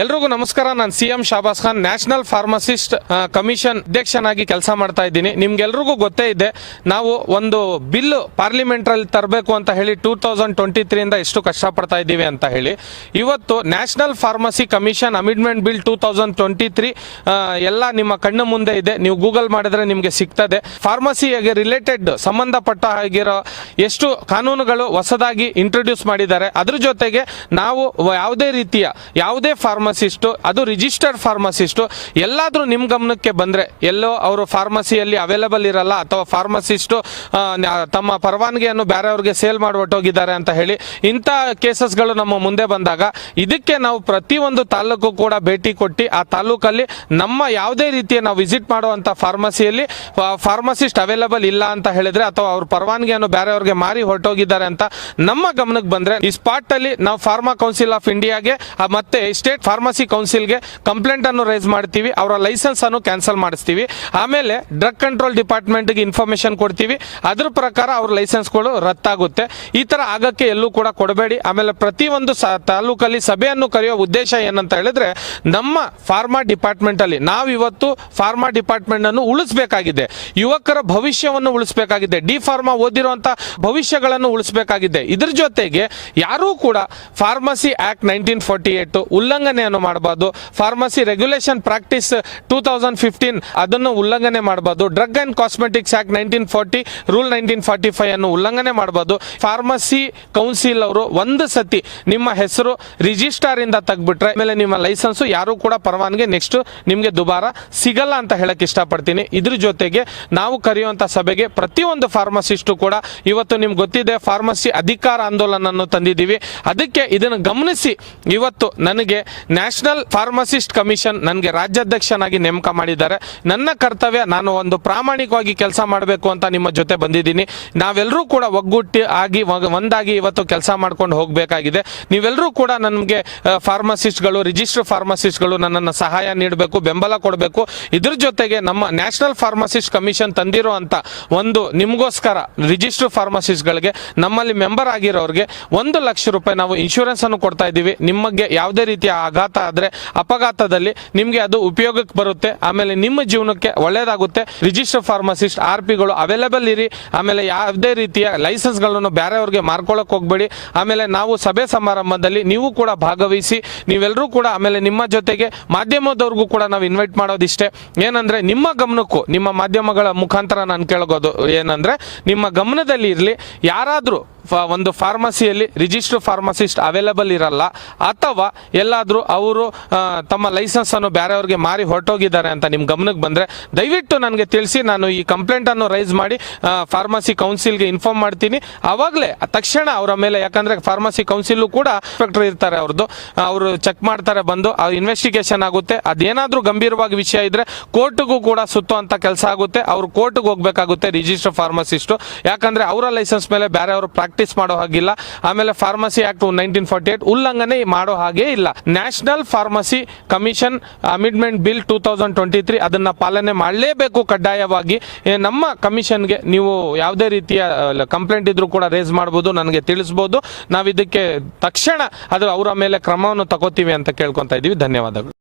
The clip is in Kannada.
ಎಲ್ರಿಗೂ ನಮಸ್ಕಾರ. ನಾನು CM Shahbaz Khan, national pharmacist commission ಅಧ್ಯಕ್ಷನಾಗಿ ಕೆಲಸ ಮಾಡ್ತಾ ಇದ್ದೀನಿ. ನಿಮ್ಗೆಲ್ರಿಗೂ ಗೊತ್ತೇ ಇದೆ, ನಾವು ಒಂದು ಬಿಲ್ ಪಾರ್ಲಿಮೆಂಟ್ ಅಲ್ಲಿ ತರಬೇಕು ಅಂತ ಹೇಳಿ 2023 ಇಂದ ಎಷ್ಟು ಕಷ್ಟಪಡ್ತಾ ಇದ್ದೀವಿ ಅಂತ ಹೇಳಿ. ಇವತ್ತು national pharmacy commission amendment bill 2023 ಎಲ್ಲ ನಿಮ್ಮ ಕಣ್ಣು ಮುಂದೆ ಇದೆ. ನೀವು ಗೂಗಲ್ ಮಾಡಿದ್ರೆ ನಿಮಗೆ ಸಿಗ್ತದೆ. ಫಾರ್ಮಸಿಗೆ ರಿಲೇಟೆಡ್ ಸಂಬಂಧಪಟ್ಟ ಆಗಿರೋ ಎಷ್ಟು ಕಾನೂನುಗಳು ಹೊಸದಾಗಿ ಇಂಟ್ರೊಡ್ಯೂಸ್ ಮಾಡಿದ್ದಾರೆ. ಅದ್ರ ಜೊತೆಗೆ ನಾವು ಯಾವುದೇ ರೀತಿಯ ಯಾವುದೇ ಫಾರ್ಮಸಿಸ್ಟ್, ಅದು ರಿಜಿಸ್ಟರ್ಡ್ ಫಾರ್ಮಸಿಸ್ಟ್ ಎಲ್ಲಾದ್ರೂ ನಿಮ್ ಗಮನಕ್ಕೆ ಬಂದ್ರೆ, ಎಲ್ಲೋ ಅವರು ಫಾರ್ಮಸಿಯಲ್ಲಿ ಅವೈಲೇಬಲ್ ಇರಲ್ಲ ಅಥವಾ ಫಾರ್ಮಸಿಸ್ಟ್ ತಮ್ಮ ಪರವಾನಗಿಯನ್ನು ಬೇರೆಯವ್ರಿಗೆ ಸೇಲ್ ಮಾಡಿಬಿಟ್ಟೋಗಿದ್ದಾರೆ ಅಂತ ಹೇಳಿ ಇಂಥ ಕೇಸಸ್ಗಳು ನಮ್ಮ ಮುಂದೆ ಬಂದಾಗ, ಇದಕ್ಕೆ ನಾವು ಪ್ರತಿಯೊಂದು ತಾಲೂಕು ಕೂಡ ಭೇಟಿ ಕೊಟ್ಟು ಆ ತಾಲೂಕಲ್ಲಿ ನಮ್ಮ ಯಾವುದೇ ರೀತಿಯ ನಾವು ವಿಸಿಟ್ ಮಾಡುವಂತ ಫಾರ್ಮಸಿಯಲ್ಲಿ ಫಾರ್ಮಸಿಸ್ಟ್ ಅವೈಲೇಬಲ್ ಇಲ್ಲ ಅಂತ ಹೇಳಿದ್ರೆ ಅಥವಾ ಅವ್ರ ಪರವಾನಗಿಯನ್ನು ಬೇರೆಯವ್ರಿಗೆ ಮಾರಿ ಹೊರಟೋಗಿದ್ದಾರೆ ಅಂತ ನಮ್ಮ ಗಮನಕ್ಕೆ ಬಂದ್ರೆ, ಈ ಸ್ಪಾಟ್ ಅಲ್ಲಿ ನಾವು ಫಾರ್ಮಾ ಕೌನ್ಸಿಲ್ ಆಫ್ ಇಂಡಿಯಾಗೆ ಮತ್ತೆ ಸ್ಟೇಟ್ ಫಾರ್ಮಸಿ ಕೌನ್ಸಿಲ್ಗೆ ಕಂಪ್ಲೇಂಟ್ ಅನ್ನು ರೈಸ್ ಮಾಡ್ತೀವಿ. ಅವರ ಲೈಸೆನ್ಸ್ ಅನ್ನು ಕ್ಯಾನ್ಸಲ್ ಮಾಡಿಸ್ತೀವಿ. ಆಮೇಲೆ ಡ್ರಗ್ ಕಂಟ್ರೋಲ್ ಡಿಪಾರ್ಟ್ಮೆಂಟ್ಗೆ ಇನ್ಫಾರ್ಮೇಶನ್ ಕೊಡ್ತೀವಿ. ಅದ್ರ ಪ್ರಕಾರ ಅವ್ರ ಲೈಸೆನ್ಸ್ಗಳು ರದ್ದಾಗುತ್ತೆ. ಈ ತರ ಆಗಕ್ಕೆ ಎಲ್ಲೂ ಕೂಡ ಕೊಡಬೇಡಿ. ಆಮೇಲೆ ಪ್ರತಿಯೊಂದು ತಾಲೂಕಲ್ಲಿ ಸಭೆಯನ್ನು ಕರೆಯುವ ಉದ್ದೇಶ ಏನಂತ ಹೇಳಿದ್ರೆ, ನಮ್ಮ ಫಾರ್ಮಾ ಡಿಪಾರ್ಟ್ಮೆಂಟ್ ಅಲ್ಲಿ ನಾವಿವತ್ತು ಫಾರ್ಮಾ ಡಿಪಾರ್ಟ್ಮೆಂಟ್ ಅನ್ನು ಉಳಿಸಬೇಕಾಗಿದೆ. ಯುವಕರ ಭವಿಷ್ಯವನ್ನು ಉಳಿಸಬೇಕಾಗಿದೆ. D pharma ಓದಿರುವಂತ ಭವಿಷ್ಯಗಳನ್ನು ಉಳಿಸಬೇಕಾಗಿದೆ. ಇದ್ರ ಜೊತೆಗೆ ಯಾರೂ ಕೂಡ ಫಾರ್ಮಸಿ ಆಕ್ಟ್ 1948 ಉಲ್ಲಂಘನೆಯನ್ನು ಮಾಡಬಾರ್ದು. ಫಾರ್ಮಸಿ ರೆಗ್ಯುಲೇಷನ್ ಪ್ರಾಕ್ಟೀಸ್ 2015 ಅದನ್ನು ಉಲ್ಲಂಘನೆ ಮಾಡಬಾರ್ದು. Drug and cosmetics act 1940 rule 1945 ಅನ್ನು ಉಲ್ಲಂಘನೆ ಮಾಡಬಾರ್ದು. ಫಾರ್ಮಸಿ ಕೌನ್ಸಿಲ್ ಅವರು ಒಂದು ಸತಿ ನಿಮ್ಮ ಹೆಸರು ರಿಜಿಸ್ಟರ್ ಇಂದ ತೆಗೆದ್ಬಿಟ್ರೆ ಆಮೇಲೆ ನಿಮ್ಮ ಲೈಸೆನ್ಸ್ ಯಾರು ಕೂಡ ಪರವಾನಗಿ ನೆಕ್ಸ್ಟ್ ನಿಮಗೆ ದುಬಾರ ಸಿಗಲ್ಲ ಅಂತ ಹೇಳಕ್ ಇಷ್ಟಪಡ್ತೀನಿ. ಇದ್ರ ಜೊತೆಗೆ ನಾವು ಕರೆಯುವಂತ ಸಭೆಗೆ ಪ್ರತಿಯೊಂದು ಫಾರ್ಮಸಿಸ್ಟು ಕೂಡ ಇವತ್ತು ನಿಮ್ಗೆ ಗೊತ್ತಿದೆ, ಫಾರ್ಮಸಿ ಅಧಿಕಾರ ಆಂದೋಲನ ತಂದಿದ್ದೀವಿ. ಅದಕ್ಕೆ ಇದನ್ನು ಗಮನಿಸಿ ಇವತ್ತು ನನಗೆ ನ್ಯಾಷನಲ್ ಫಾರ್ಮಸಿಸ್ಟ್ ಕಮಿಷನ್ ನನಗೆ ರಾಜ್ಯಾಧ್ಯಕ್ಷನಾಗಿ ನೇಮಕ ಮಾಡಿದ್ದಾರೆ. ನನ್ನ ಕರ್ತವ್ಯ, ನಾನು ಒಂದು ಪ್ರಾಮಾಣಿಕವಾಗಿ ಕೆಲಸ ಮಾಡಬೇಕು ಅಂತ ನಿಮ್ಮ ಜೊತೆ ಬಂದಿದ್ದೀನಿ. ನಾವೆಲ್ಲರೂ ಕೂಡ ಒಗ್ಗೂಟಿ ಆಗಿ ಒಂದಾಗಿ ಇವತ್ತು ಕೆಲಸ ಮಾಡ್ಕೊಂಡು ಹೋಗಬೇಕಾಗಿದೆ. ನೀವೆಲ್ಲರೂ ಕೂಡ ನನಗೆ ಫಾರ್ಮಸಿಸ್ಟ್ಗಳು, ರಿಜಿಸ್ಟರ್ ಫಾರ್ಮಸಿಸ್ಟ್ಗಳು ನನ್ನನ್ನು ಸಹಾಯ ನೀಡಬೇಕು, ಬೆಂಬಲ ಕೊಡಬೇಕು. ಇದ್ರ ಜೊತೆಗೆ ನಮ್ಮ ನ್ಯಾಷನಲ್ ಫಾರ್ಮಸಿಸ್ಟ್ ಕಮಿಷನ್ ತಂದಿರೋ ಅಂತ ಒಂದು ನಿಮಗೋಸ್ಕರ ರಿಜಿಸ್ಟರ್ ಫಾರ್ಮಸಿಸ್ಟ್ಗಳಿಗೆ ನಮ್ಮಲ್ಲಿ ಮೆಂಬರ್ ಆಗಿರೋರಿಗೆ 1 ಲಕ್ಷ ರೂಪಾಯಿ ನಾವು ಇನ್ಶೂರೆನ್ಸ್ ಅನ್ನು ಕೊಡ್ತಾ ಇದ್ದೀವಿ. ನಿಮಗೆ ಯಾವುದೇ ರೀತಿಯ ಆಘಾತ ಆದ್ರೆ ಅಪಘಾತದಲ್ಲಿ ನಿಮ್ಗೆ ಅದು ಉಪಯೋಗಕ್ಕೆ ಬರುತ್ತೆ. ಆಮೇಲೆ ನಿಮ್ಮ ಜೀವನಕ್ಕೆ ಒಳ್ಳೇದಾಗುತ್ತೆ. ರಿಜಿಸ್ಟರ್ ಫಾರ್ಮಸಿಸ್ಟ್ RPಗಳು ಅವೈಲೇಬಲ್ ಇರಿ. ಆಮೇಲೆ ಯಾವುದೇ ರೀತಿಯ ಲೈಸೆನ್ಸ್ ಗಳನ್ನು ಬೇರೆಯವ್ರಿಗೆ ಮಾರ್ಕೊಳ್ಳಕ್ ಹೋಗ್ಬೇಡಿ. ಆಮೇಲೆ ನಾವು ಸಭೆ ಸಮಾರಂಭದಲ್ಲಿ ನೀವು ಕೂಡ ಭಾಗವಹಿಸಿ, ನೀವೆಲ್ಲರೂ ಕೂಡ. ಆಮೇಲೆ ನಿಮ್ಮ ಜೊತೆಗೆ ಮಾಧ್ಯಮದವ್ರಿಗೂ ಕೂಡ ನಾವು ಇನ್ವೈಟ್ ಮಾಡೋದಿಷ್ಟೇ, ಏನಂದ್ರೆ ನಿಮ್ಮ ಗಮನಕ್ಕೂ ನಿಮ್ಮ ಮಾಧ್ಯಮಗಳ ಮುಖಾಂತರ ನಾನು ಕೇಳೋದು ಏನಂದ್ರೆ, ನಿಮ್ಮ ಗಮನದಲ್ಲಿ ಇರಲಿ, ಯಾರಾದ್ರೂ ಒಂದು ಫಾರ್ಮಸಿಯಲ್ಲಿ ರಿಜಿಸ್ಟರ್ ಫಾರ್ಮಸಿಸ್ಟ್ ಅವೈಲೇಬಲ್ ಇರಲ್ಲ ಅಥವಾ ಎಲ್ಲಾದ್ರೂ ಅವರು ತಮ್ಮ ಲೈಸೆನ್ಸ್ ಅನ್ನು ಬೇರೆಯವ್ರಿಗೆ ಮಾರಿ ಹೊರಟೋಗಿದ್ದಾರೆ ಅಂತ ನಿಮ್ ಗಮನಕ್ಕೆ ಬಂದ್ರೆ ದಯವಿಟ್ಟು ನನಗೆ ತಿಳಿಸಿ. ನಾನು ಈ ಕಂಪ್ಲೇಂಟ್ ಅನ್ನು ರೈಸ್ ಮಾಡಿ ಫಾರ್ಮಸಿ ಕೌನ್ಸಿಲ್ಗೆ ಇನ್ಫಾರ್ಮ್ ಮಾಡ್ತೀನಿ. ಅವಾಗಲೇ ತಕ್ಷಣ ಅವರ ಮೇಲೆ, ಯಾಕಂದ್ರೆ ಫಾರ್ಮಸಿ ಕೌನ್ಸಿಲ್ ಕೂಡ ಇನ್ಸ್ಪೆಕ್ಟರ್ ಇರ್ತಾರೆ, ಅವ್ರದ್ದು ಅವರು ಚೆಕ್ ಮಾಡ್ತಾರೆ, ಬಂದು ಇನ್ವೆಸ್ಟಿಗೇಷನ್ ಆಗುತ್ತೆ. ಅದೇನಾದ್ರೂ ಗಂಭೀರವಾಗಿ ವಿಷಯ ಇದ್ರೆ ಕೋರ್ಟ್ಗೂ ಕೂಡ ಸುತ್ತುವಂತ ಕೆಲಸ ಆಗುತ್ತೆ. ಅವ್ರು ಕೋರ್ಟ್ಗೆ ಹೋಗ್ಬೇಕಾಗುತ್ತೆ ರಿಜಿಸ್ಟರ್ ಫಾರ್ಮಸಿಸ್ಟ್, ಯಾಕಂದ್ರೆ ಅವರ ಲೈಸೆನ್ಸ್ ಮೇಲೆ ಬೇರೆಯವರು ಪ್ರಾಕ್ಟೀಸ್ ಮಾಡೋ ಹಾಗಿಲ್ಲ. ಆಮೇಲೆ ಫಾರ್ಮಸಿ ಆಕ್ಟ್ 1948 ಉಲ್ಲಂಘನೆ ಮಾಡೋ ಹಾಗೆ ಇಲ್ಲ. National pharmacy commission amendment bill 2023 ಅದನ್ನ ಪಾಲನೆ ಮಾಡಲೇಬೇಕು ಕಡ್ಡಾಯವಾಗಿ. ನಮ್ಮ ಕಮಿಷನ್ಗೆ ನೀವು ಯಾವುದೇ ರೀತಿಯ ಕಂಪ್ಲೇಂಟ್ ಇದ್ರೂ ಕೂಡ ರೇಸ್ ಮಾಡಬಹುದು, ನನಗೆ ತಿಳಿಸಬಹುದು. ನಾವು ಇದಕ್ಕೆ ತಕ್ಷಣ ಅವರ ಮೇಲೆ ಕ್ರಮವನ್ನು ತಗೋತೀವಿ ಅಂತ ಕೇಳ್ಕೊಂತ ಇದೀವಿ. ಧನ್ಯವಾದಗಳು.